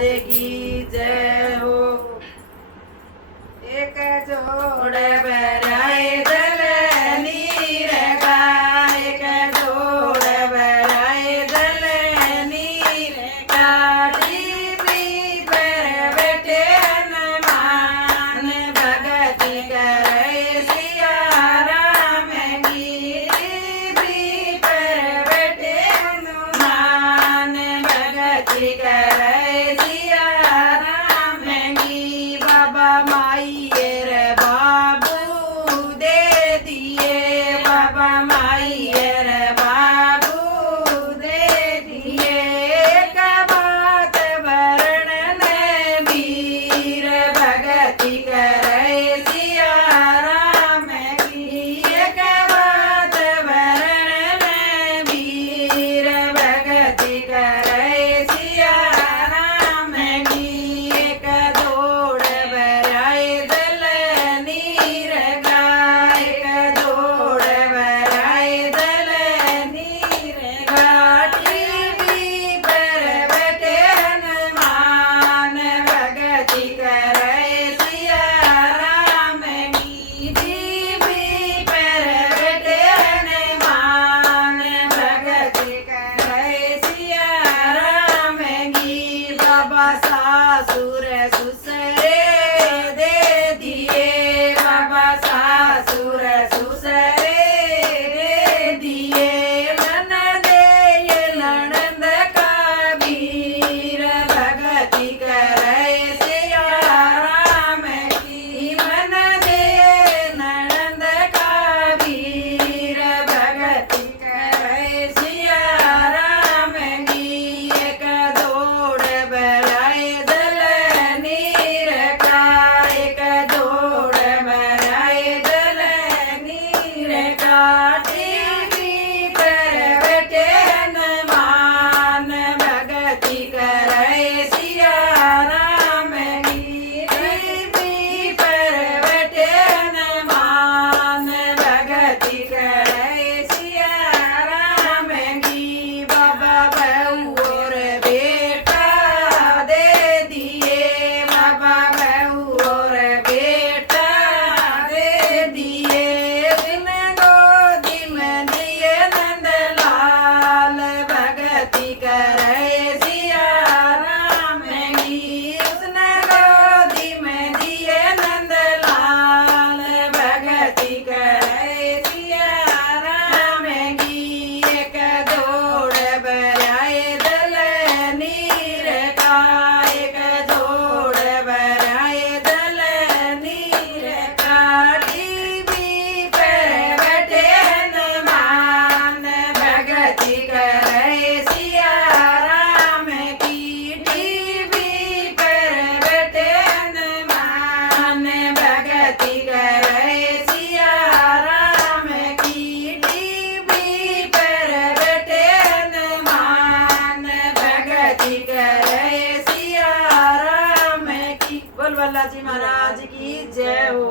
महाराज की जय हो। एक जोड़ बराए दल नीर का, एक जोड़ बराए दल नीर का, टीवी पर बैठे हनुमान भगति करे सिया राम की। टीवी पर बैठे हनुमान भगति करे सिया राम की। बाबा माई रे बाबू दे दिए, बाबा माई रे बाबू दे दिए। एक बात वर्णन वीर भगति करे सिया राम की। एक बात वर्णन वीर भगति करे सिया राम की। एक दौड़ बराए दल नीर का, एक दौड़ बराए दल नीर का, टीवी पर बैठे हनुमान भगति करे सिया राम की। टीवी पर बैठे हनुमान भगति करे सिया राम की। बाबा सासुर सुसरे दे दिए, बाबा सासुर सुसरे दे दिए। मन दे ननद का वीर भगति करे सिया राम की। मन दे ननद का वीर भगति करे सिया राम की। एक दौड़ बराए दल नीर का, एक दौड़ बराए दल नीर का, टीवी पर बैठे हनुमान भगति करे सिया राम की। टीवी पर बैठे हनुमान भगति करे सिया राम की। बाबा बहू और बेटा दे दिए, बाबा बहू और बेटा दे दिए। दिन गोदी में दिए नंदलाल भगति करे सिया राम की। उसने गोदी में दिए नंदलाल भगति करे सिया राम की। एक दौड़ बराए दल नीर का, एक दौड़ बराए दल नीर का, टीवी पर बैठे हनुमान भगति करे सिया राम की। टीवी पर बैठे हनुमान भगति करे सिया राम की। टीवी पर बैठे हनुमान भगति करे सिया राम की। बोल बालाजी महाराज की जय हो।